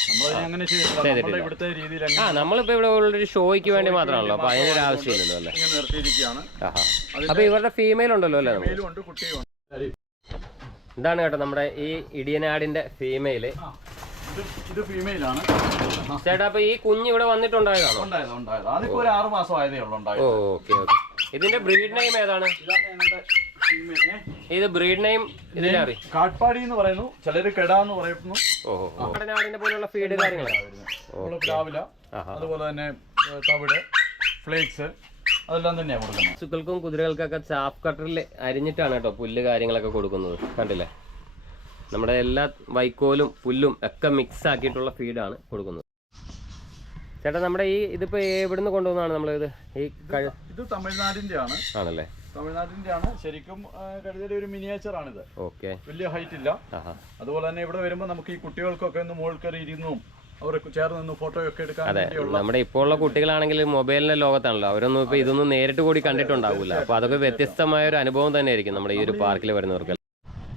നമ്മളതിനെ അങ്ങനെ ചെയ്തിട്ടില്ല. ഇവിടുത്തെ രീതിയിൽ നമ്മളിപ്പോ ഇവിടെ ഒരു ഷോയ്ക്ക് വേണ്ടി മാത്രമാണല്ലോ, അപ്പൊ അതിനൊരു ആവശ്യമില്ലല്ലോ അല്ലേ? ഇങ്ങനെ നിർത്തിയിരിക്കുകയാണ്. അപ്പൊ ഇവരുടെ ഫീമെയിൽ ഉണ്ടല്ലോ അല്ലേ? ഫീമെയിലും ഉണ്ട്, കുട്ടിയും ഉണ്ട്. ഇതാണ് കേട്ടോ നമ്മുടെ ഈ ഇടിയനാടിന്റെ ഫീമെയില്. ഇത് ഫീമെയിലാണ് ചേട്ടാ. അപ്പൊ ഈ കുഞ്ഞ് ഇവിടെ വന്നിട്ടുണ്ടായതാണോ? ഉണ്ടായത്. അതിപ്പോ ഒരു 6 മാസം ആയതേ ഉള്ളൂ. ഓക്കെ. ഇതിന്റെ ബ്രീഡ് നെയിം ഏതാണ്? ഇത് ബ്രീഡ് നെയിം ഇതിനെ അറിയാം. കാട്ട്പാടി എന്ന് പറയുന്നു, ചിലര് കെടാന്ന് പറയുന്നു. നാടിനെ പോലുള്ള ഫീഡ് കാര്യങ്ങളാണ്. പ്ലാവില, അതുപോലെ തന്നെ തവിട്, ഫ്ലേക്സ്, അതെല്ലാം തന്നെയാണ് കൊടുക്കുന്നത്. പശുക്കൾക്കും കുതിരകൾക്കൊക്കെ ചാഫ് കട്ടറിൽ അരിഞ്ഞിട്ടാണ് കേട്ടോ പുല്ല് കാര്യങ്ങളൊക്കെ കൊടുക്കുന്നത്. കണ്ടില്ലേ, നമ്മുടെ എല്ലാ വൈക്കോലും പുല്ലും ഒക്കെ മിക്സ് ആക്കിയിട്ടുള്ള ഫീഡാണ് കൊടുക്കുന്നത്. ചേട്ടാ, നമ്മുടെ ഇതിപ്പോ എവിടുന്ന് കൊണ്ടുവന്നാണ് നമ്മളിത്? ഇത് തമിഴ്നാടിന്റെ ആണല്ലേ? തമിഴ്നാടിന്റെ ആണ്. ശരിക്കും കഴുതയുടെ ഒരു മിനിയേച്ചർ ആണിത്. ഓക്കെ, വലിയ ഹൈറ്റ് ഇല്ല. അതുപോലെ തന്നെ ഇവിടെ വരുമ്പോൾ നമുക്ക് ഈ കുട്ടികൾക്കൊക്കെ ഒന്ന് മുകളിൽ കയറി ഇരുന്നും അവർ ചേർന്ന് നിന്ന് ഫോട്ടോ ഒക്കെ എടുക്കാൻ. അതെ, നമ്മുടെ ഇപ്പോൾ ഉള്ള കുട്ടികളാണെങ്കിൽ മൊബൈലിന്റെ ലോകത്താണല്ലോ, അവരൊന്നും ഇപ്പൊ ഇതൊന്നും നേരിട്ട് കൂടി കണ്ടിട്ടുണ്ടാവില്ല. അപ്പൊ അതൊക്കെ വ്യത്യസ്തമായ ഒരു അനുഭവം തന്നെയായിരിക്കും നമ്മുടെ ഈ ഒരു പാർക്കിൽ വരുന്നവർക്ക്.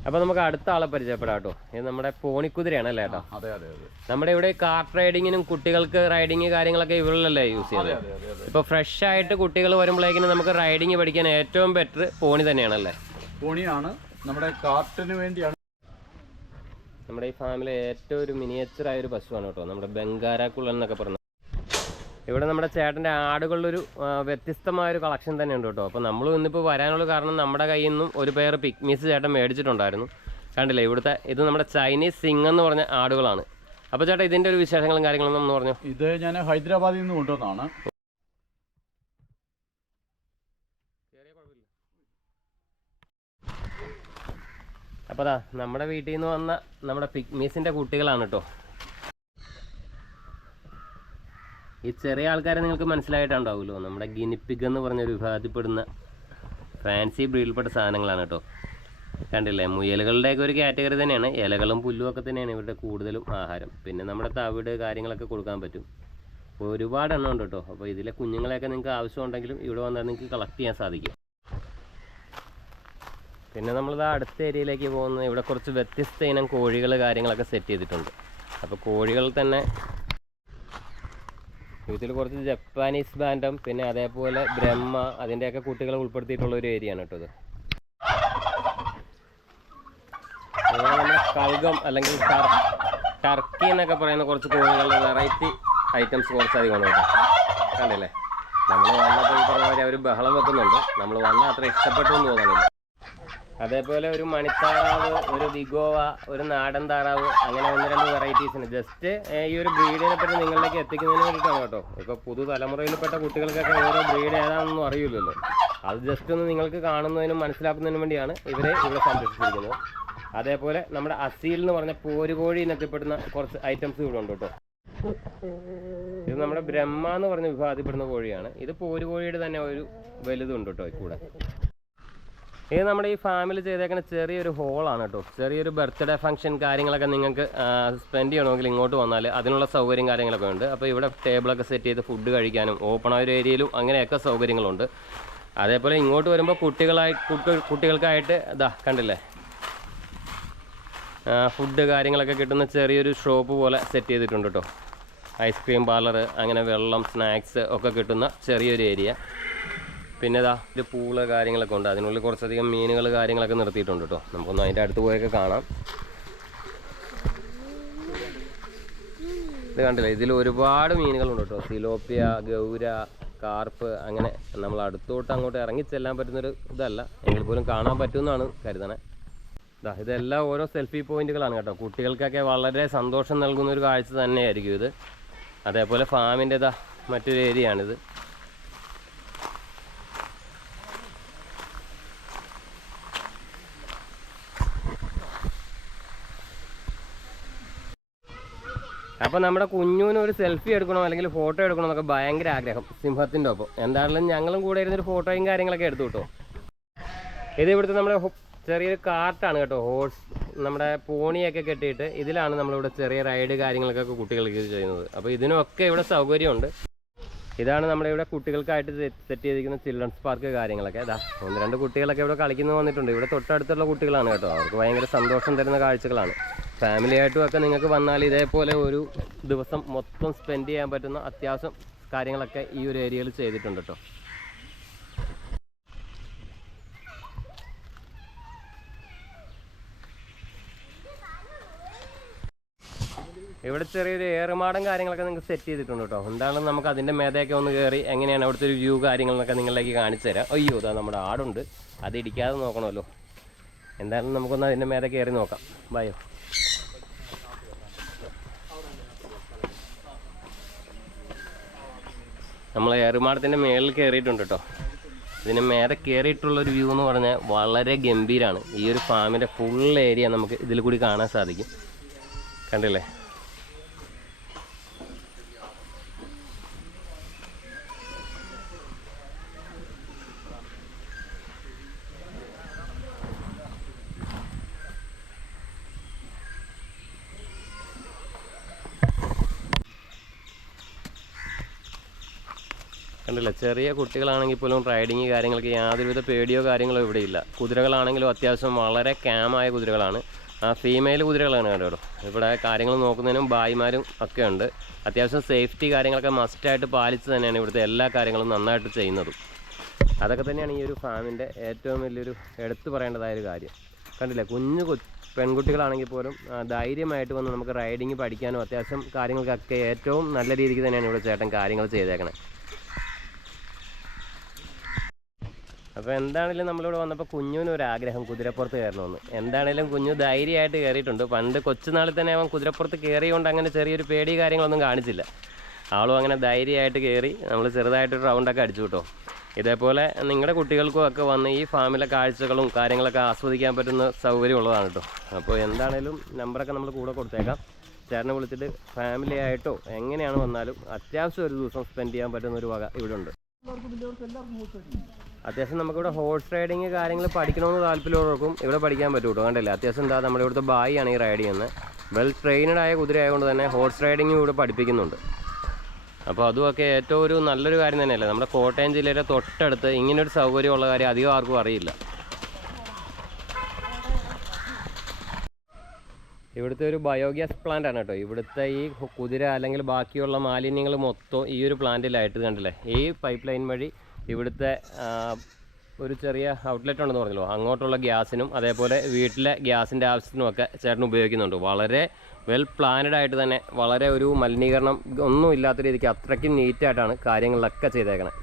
അപ്പൊ നമുക്ക് അടുത്ത ആളെ പരിചയപ്പെടാം കേട്ടോ. ഇത് നമ്മുടെ പോണിക്കുതിരയാണ് അല്ലേ ചേട്ടാ? അതെ അതെ അതെ. നമ്മുടെ ഇവിടെ കാർട്ട് റൈഡിങ്ങിനും കുട്ടികൾക്ക് റൈഡിങ് കാര്യങ്ങളൊക്കെ ഇവരിലല്ലേ യൂസ് ചെയ്യുന്നത്. ഇപ്പൊ ഫ്രഷ് ആയിട്ട് കുട്ടികൾ വരുമ്പോഴേക്കിനും നമുക്ക് റൈഡിങ് പഠിക്കാൻ ഏറ്റവും ബെറ്റർ പോണി തന്നെയാണല്ലേ? പോണിയാണ് നമ്മുടെ കാർട്ടിന് വേണ്ടിയാണ്. നമ്മുടെ ഈ ഫാമിലെ ഏറ്റവും ഒരു മിനിയേച്ചർ ആയ ഒരു പശുവാണ് കേട്ടോ, നമ്മുടെ ബംഗാരാക്കുള്ളൻ എന്നൊക്കെ പറഞ്ഞത്. ഇവിടെ നമ്മുടെ ചേട്ടൻ്റെ ആടുകളിലൊരു വ്യത്യസ്തമായൊരു കളക്ഷൻ തന്നെയുണ്ട് കേട്ടോ. അപ്പോൾ നമ്മൾ ഇന്നിപ്പോൾ വരാനുള്ള കാരണം നമ്മുടെ കയ്യിൽ നിന്നും ഒരു പേർ പിക്മീസ് ചേട്ടൻ മേടിച്ചിട്ടുണ്ടായിരുന്നു. കണ്ടില്ലേ, ഇവിടുത്തെ ഇത് നമ്മുടെ ചൈനീസ് സിംഗ് എന്ന് പറഞ്ഞ ആടുകളാണ്. അപ്പോൾ ചേട്ടാ, ഇതിൻ്റെ ഒരു വിശേഷങ്ങളും കാര്യങ്ങളും ഒന്ന് പറഞ്ഞു. ഇത് ഞാൻ ഹൈദരാബാദിൽ നിന്ന് കൊണ്ടുവന്നതാണ്. അപ്പോൾ അതാ നമ്മുടെ വീട്ടിൽ നിന്ന് വന്ന നമ്മുടെ പിക്മീസിൻ്റെ കുട്ടികളാണ് കേട്ടോ. ഈ ചെറിയ ആൾക്കാരെ നിങ്ങൾക്ക് മനസ്സിലായിട്ടുണ്ടാവുമല്ലോ, നമ്മുടെ ഗിനിപ്പിഗ് എന്ന് പറഞ്ഞൊരു വിഭാഗത്തിൽപ്പെടുന്ന ഫാൻസി ബ്രീഡിൽപ്പെട്ട സാധനങ്ങളാണ് കേട്ടോ. കണ്ടില്ലേ, മുയലുകളുടെയൊക്കെ ഒരു കാറ്റഗറി തന്നെയാണ്. ഇലകളും പുല്ലും ഒക്കെ തന്നെയാണ് ഇവരുടെ കൂടുതലും ആഹാരം. പിന്നെ നമ്മുടെ തവിട് കാര്യങ്ങളൊക്കെ കൊടുക്കാൻ പറ്റും. അപ്പോൾ ഒരുപാട് എണ്ണം ഉണ്ട് കേട്ടോ. അപ്പോൾ ഇതിലെ കുഞ്ഞുങ്ങളെയൊക്കെ നിങ്ങൾക്ക് ആവശ്യമുണ്ടെങ്കിലും ഇവിടെ വന്നാൽ നിങ്ങൾക്ക് കളക്ട് ചെയ്യാൻ സാധിക്കും. പിന്നെ നമ്മളിത് അടുത്ത ഏരിയയിലേക്ക് പോകുന്നത്, ഇവിടെ കുറച്ച് വ്യത്യസ്ത ഇനം കോഴികൾ കാര്യങ്ങളൊക്കെ സെറ്റ് ചെയ്തിട്ടുണ്ട്. അപ്പോൾ കോഴികൾ തന്നെ ഇതിൽ കുറച്ച് ജപ്പാനീസ് ബാൻഡം, പിന്നെ അതേപോലെ ബ്രഹ്മ, അതിൻ്റെയൊക്കെ കുട്ടികളെ ഉൾപ്പെടുത്തിയിട്ടുള്ള ഒരു ഏരിയ ആണ് കേട്ടോ ഇത്. നമ്മുടെ കൽഗം അല്ലെങ്കിൽ ടർക്കി എന്നൊക്കെ പറയുന്ന കുറച്ച് കോഴികളുടെ വെറൈറ്റി ഐറ്റംസ് കുറച്ചധികമാണ് കേട്ടോ. കണ്ടില്ലേ, നമ്മൾ വന്നപ്പോൾ ഈ പറഞ്ഞ പോലെ അവർ ബഹളം വെക്കുന്നുണ്ട്. നമ്മൾ വന്നാൽ അത്ര ഇഷ്ടപ്പെട്ടു എന്ന് തോന്നുന്നില്ല. അതേപോലെ ഒരു മണിത്താറാവ്, ഒരു വിഗോവ, ഒരു നാടൻ താറാവ്, അങ്ങനെ 1-2 വെറൈറ്റീസിന് ജസ്റ്റ് ഈ ഒരു ബ്രീഡിനെ പറ്റി നിങ്ങളിലേക്ക് എത്തിക്കുന്നതിന് വേണ്ടിയിട്ടാണ് കേട്ടോ. ഇപ്പോൾ പുതുതലമുറയിൽപ്പെട്ട കുട്ടികൾക്കൊക്കെ ഓരോ ബ്രീഡ് ഏതാണെന്നൊന്നും അറിയില്ലല്ലോ. അത് ജസ്റ്റ് ഒന്ന് നിങ്ങൾക്ക് കാണുന്നതിനും മനസ്സിലാക്കുന്നതിനും വേണ്ടിയാണ് ഇവരെ ഇവിടെ സംരക്ഷിച്ചിരിക്കുന്നത്. അതേപോലെ നമ്മുടെ അസീൽ എന്ന് പറഞ്ഞ പോരുകോഴി ഇനത്തിൽപ്പെടുന്ന കുറച്ച് ഐറ്റംസ് ഇവിടെ ഉണ്ട് കേട്ടോ. ഇത് നമ്മുടെ ബ്രഹ്മ എന്ന് പറഞ്ഞ വിഭാഗത്തിൽപ്പെടുന്ന കോഴിയാണ്. ഇത് പോരുകോഴിയുടെ തന്നെ ഒരു വലുതുണ്ട് കേട്ടോ കൂടെ. ഇത് നമ്മുടെ ഈ ഫാമിലി ചെയ്തേക്കുന്ന ചെറിയൊരു ഹോളാണ് കേട്ടോ. ചെറിയൊരു ബർത്ത്ഡേ ഫംഗ്ഷൻ കാര്യങ്ങളൊക്കെ നിങ്ങൾക്ക് സ്പെൻഡ് ചെയ്യണമെങ്കിൽ ഇങ്ങോട്ട് വന്നാൽ അതിനുള്ള സൗകര്യം കാര്യങ്ങളൊക്കെ ഉണ്ട്. അപ്പോൾ ഇവിടെ ടേബിളൊക്കെ സെറ്റ് ചെയ്ത് ഫുഡ് കഴിക്കാനും ഓപ്പണായ ഒരു ഏരിയയിലും അങ്ങനെയൊക്കെ സൗകര്യങ്ങളുണ്ട്. അതേപോലെ ഇങ്ങോട്ട് വരുമ്പോൾ കുട്ടികൾക്കായിട്ട് ഇതാ കണ്ടില്ലേ, ഫുഡ് കാര്യങ്ങളൊക്കെ കിട്ടുന്ന ചെറിയൊരു ഷോപ്പ് പോലെ സെറ്റ് ചെയ്തിട്ടുണ്ട് കേട്ടോ. ഐസ്ക്രീം പാർലർ, അങ്ങനെ വെള്ളം, സ്നാക്സ് ഒക്കെ കിട്ടുന്ന ചെറിയൊരു ഏരിയ. പിന്നെ ഇതാ ഒരു പൂള് കാര്യങ്ങളൊക്കെ ഉണ്ട്. അതിനുള്ളിൽ കുറച്ചധികം മീനുകൾ കാര്യങ്ങളൊക്കെ നിർത്തിയിട്ടുണ്ട് കേട്ടോ. നമുക്കൊന്ന് അതിൻ്റെ അടുത്ത് പോയൊക്കെ കാണാം. ഇത് കണ്ടില്ലേ, ഇതിൽ ഒരുപാട് മീനുകളുണ്ട് കേട്ടോ. സിലോപ്പിയ, ഗൗര, കാർപ്പ്, അങ്ങനെ നമ്മൾ അടുത്തോട്ട് അങ്ങോട്ട് ഇറങ്ങിച്ചെല്ലാൻ പറ്റുന്നൊരു ഇതല്ല, എങ്കിൽ പോലും കാണാൻ പറ്റുമെന്നാണ് കരുതണേ. ഇതെല്ലാം ഓരോ സെൽഫി പോയിന്റുകളാണ് കേട്ടോ. കുട്ടികൾക്കൊക്കെ വളരെ സന്തോഷം നൽകുന്ന ഒരു കാഴ്ച തന്നെയായിരിക്കും ഇത്. അതേപോലെ ഫാമിൻ്റെ മറ്റൊരു ഏരിയ ആണിത്. അപ്പോൾ നമ്മുടെ കുഞ്ഞുവിന് ഒരു സെൽഫി എടുക്കണോ അല്ലെങ്കിൽ ഫോട്ടോ എടുക്കണോ എന്നൊക്കെ ഭയങ്കര ആഗ്രഹം സിംഹത്തിൻ്റെ ഒപ്പം. എന്താണെങ്കിലും ഞങ്ങളും കൂടെ ഇരുന്നൊരു ഫോട്ടോയും കാര്യങ്ങളൊക്കെ എടുത്തു കേട്ടോ. ഇത് ഇവിടുത്തെ നമ്മുടെ ചെറിയൊരു കാർട്ടാണ് കേട്ടോ. ഹോഴ്സ്, നമ്മുടെ പോണിയൊക്കെ കെട്ടിയിട്ട് ഇതിലാണ് നമ്മളിവിടെ ചെറിയ റൈഡ് കാര്യങ്ങളൊക്കെ കുട്ടികൾക്ക് ചെയ്യുന്നത്. അപ്പോൾ ഇതിനൊക്കെ ഇവിടെ സൗകര്യമുണ്ട്. ഇതാണ് നമ്മുടെ ഇവിടെ കുട്ടികൾക്കായിട്ട് സെറ്റ് ചെയ്തിരിക്കുന്ന ചിൽഡ്രൻസ് പാർക്ക് കാര്യങ്ങളൊക്കെ. 1-2 കുട്ടികളൊക്കെ ഇവിടെ കളിക്കുന്നത് വന്നിട്ടുണ്ട്. ഇവിടെ തൊട്ടടുത്തുള്ള കുട്ടികളാണ് കേട്ടോ. അവർക്ക് ഭയങ്കര സന്തോഷം തരുന്ന കാഴ്ചകളാണ്. ഫാമിലിയായിട്ടും ഒക്കെ നിങ്ങൾക്ക് വന്നാൽ ഇതേപോലെ ഒരു ദിവസം മൊത്തം സ്പെൻഡ് ചെയ്യാൻ പറ്റുന്ന അത്യാവശ്യം കാര്യങ്ങളൊക്കെ ഈ ഒരു ഏരിയയിൽ ചെയ്തിട്ടുണ്ട് കേട്ടോ. ഇവിടെ ചെറിയൊരു ഏറുമാടം കാര്യങ്ങളൊക്കെ നിങ്ങൾക്ക് സെറ്റ് ചെയ്തിട്ടുണ്ട് കേട്ടോ. എന്താണെന്ന് നമുക്ക് അതിൻ്റെ മേതയൊക്കെ ഒന്ന് കയറി എങ്ങനെയാണ് അവിടുത്തെ ഒരു വ്യൂ കാര്യങ്ങളൊക്കെ നിങ്ങളിലേക്ക് കാണിച്ചു തരാം. അയ്യോ, ഇതാ നമ്മുടെ ആടുണ്ട്, അത് ഇടിക്കാതെ നോക്കണമല്ലോ. എന്തായാലും നമുക്കൊന്ന് അതിൻ്റെ മേത കയറി നോക്കാം. ബയോ. നമ്മൾ ഏറുമാടത്തിൻ്റെ മേളിൽ കയറിയിട്ടുണ്ട് കേട്ടോ. ഇതിന് മേലെ കയറിയിട്ടുള്ളൊരു വ്യൂ എന്ന് പറഞ്ഞാൽ വളരെ ഗംഭീരമാണ്. ഈ ഒരു ഫാമിൻ്റെ ഫുൾ ഏരിയ നമുക്ക് ഇതിൽ കൂടി കാണാൻ സാധിക്കും. കണ്ടില്ലേ? കണ്ടില്ല, ചെറിയ കുട്ടികളാണെങ്കിൽ പോലും റൈഡിങ് കാര്യങ്ങൾക്ക് യാതൊരുവിധ പേടിയോ കാര്യങ്ങളോ ഇവിടെ ഇല്ല. കുതിരകളാണെങ്കിലും അത്യാവശ്യം വളരെ ക്യാമായ കുതിരകളാണ്. ഫീമെയിൽ കുതിരകളാണ് കേട്ടോ. ഇവിടെ കാര്യങ്ങൾ നോക്കുന്നതിനും ഭായിമാരും ഒക്കെ ഉണ്ട്. അത്യാവശ്യം സേഫ്റ്റി കാര്യങ്ങളൊക്കെ മസ്റ്റായിട്ട് പാലിച്ച് തന്നെയാണ് ഇവിടുത്തെ എല്ലാ കാര്യങ്ങളും നന്നായിട്ട് ചെയ്യുന്നതും. അതൊക്കെ തന്നെയാണ് ഈ ഒരു ഫാമിൻ്റെ ഏറ്റവും വലിയൊരു എടുത്തു പറയേണ്ടതായൊരു കാര്യം. കണ്ടില്ലേ, കുഞ്ഞു പെൺകുട്ടികളാണെങ്കിൽ പോലും ധൈര്യമായിട്ട് വന്ന് നമുക്ക് റൈഡിങ് പഠിക്കാനും അത്യാവശ്യം കാര്യങ്ങൾക്കൊക്കെ ഏറ്റവും നല്ല രീതിക്ക് തന്നെയാണ് ഇവിടെ ചേട്ടൻ കാര്യങ്ങൾ ചെയ്തേക്കണേ. അപ്പോൾ എന്താണെങ്കിലും നമ്മളിവിടെ വന്നപ്പോൾ കുഞ്ഞിനൊരാഗ്രഹം കുതിരപ്പുറത്ത് കയറണമെന്ന്. എന്താണെങ്കിലും കുഞ്ഞു ധൈര്യമായിട്ട് കയറിയിട്ടുണ്ട്. പണ്ട് കൊച്ചുനാളിൽ തന്നെ അവൻ കുതിരപ്പുറത്ത് കയറിയുകൊണ്ട് അങ്ങനെ ചെറിയൊരു പേടി കാര്യങ്ങളൊന്നും കാണിച്ചില്ല. ആളും അങ്ങനെ ധൈര്യമായിട്ട് കയറി നമ്മൾ ചെറുതായിട്ടൊരു റൗണ്ടൊക്കെ അടിച്ചു കേട്ടോ. ഇതേപോലെ നിങ്ങളുടെ കുട്ടികൾക്കും ഒക്കെ വന്ന് ഈ ഫാമിലെ കാഴ്ചകളും കാര്യങ്ങളൊക്കെ ആസ്വദിക്കാൻ പറ്റുന്ന സൗകര്യം ഉള്ളതാണ് കേട്ടോ. അപ്പോൾ എന്താണേലും നമ്പറൊക്കെ നമ്മൾ കൂടെ കൊടുത്തേക്കാം. ചേട്ടനെ വിളിച്ചിട്ട് ഫാമിലി ആയിട്ടോ എങ്ങനെയാണ് വന്നാലും അത്യാവശ്യം ഒരു ദിവസം സ്പെൻഡ് ചെയ്യാൻ പറ്റുന്ന ഒരു വക ഇവിടെ ഉണ്ട്. അത്യാവശ്യം നമുക്കിവിടെ ഹോഴ്സ് റൈഡിങ് കാര്യങ്ങൾ പഠിക്കണമെന്ന് താല്പര്യമുള്ളവർക്കും ഇവിടെ പഠിക്കാൻ പറ്റും കേട്ടോ. കണ്ടില്ല, അത്യാവശ്യം എന്താ നമ്മുടെ ഇവിടുത്തെ ബായി ആണ് ഈ റൈഡ് ചെയ്യുന്നത്. വെൽ ട്രെയിനഡ് ആയ കുതിര ആയതുകൊണ്ട് തന്നെ ഹോഴ്സ് റൈഡിങ്ങും ഇവിടെ പഠിപ്പിക്കുന്നുണ്ട്. അപ്പോൾ അതുമൊക്കെ ഏറ്റവും ഒരു നല്ലൊരു കാര്യം തന്നെയല്ലേ. നമ്മുടെ കോട്ടയം ജില്ലയുടെ തൊട്ടടുത്ത് ഇങ്ങനൊരു സൗകര്യമുള്ള കാര്യം അധികം ആർക്കും അറിയില്ല. ഇവിടുത്തെ ഒരു ബയോഗ്യാസ് പ്ലാന്റ് ആണ് കേട്ടോ. ഇവിടുത്തെ ഈ കുതിര അല്ലെങ്കിൽ ബാക്കിയുള്ള മാലിന്യങ്ങൾ മൊത്തം ഈ ഒരു പ്ലാന്റിലായിട്ട് കണ്ടില്ലേ. ഈ പൈപ്പ് ലൈൻ വഴി ഇവിടുത്തെ ഒരു ചെറിയ ഔട്ട്ലെറ്റ് ഉണ്ടെന്ന് പറഞ്ഞല്ലോ, അങ്ങോട്ടുള്ള ഗ്യാസിനും അതേപോലെ വീട്ടിലെ ഗ്യാസിൻ്റെ ആവശ്യത്തിനുമൊക്കെ ചേട്ടൻ ഉപയോഗിക്കുന്നുണ്ട്. വളരെ വെൽ പ്ലാനഡ് ആയിട്ട് തന്നെ, വളരെ ഒരു മലിനീകരണം ഒന്നും ഇല്ലാത്ത രീതിക്ക് അത്രയ്ക്കും നീറ്റായിട്ടാണ് കാര്യങ്ങളിലൊക്കെ ചെയ്തേക്കണത്.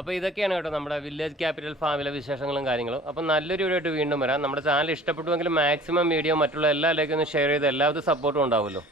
അപ്പോൾ ഇതൊക്കെയാണ് കേട്ടോ നമ്മുടെ വില്ലേജ് ക്യാപിറ്റൽ ഫാമിലെ വിശേഷങ്ങളും കാര്യങ്ങളും. അപ്പം നല്ലൊരു വീഡിയോ ആയിട്ട് വീണ്ടും വരാം. നമ്മുടെ ചാനൽ ഇഷ്ടപ്പെട്ടുവെങ്കിൽ മാക്സിമം വീഡിയോ മറ്റുള്ള എല്ലാവരിലേക്കും ഒന്ന് ഷെയർ ചെയ്ത് എല്ലാവരും സപ്പോർട്ടും ഉണ്ടാവുമല്ലോ.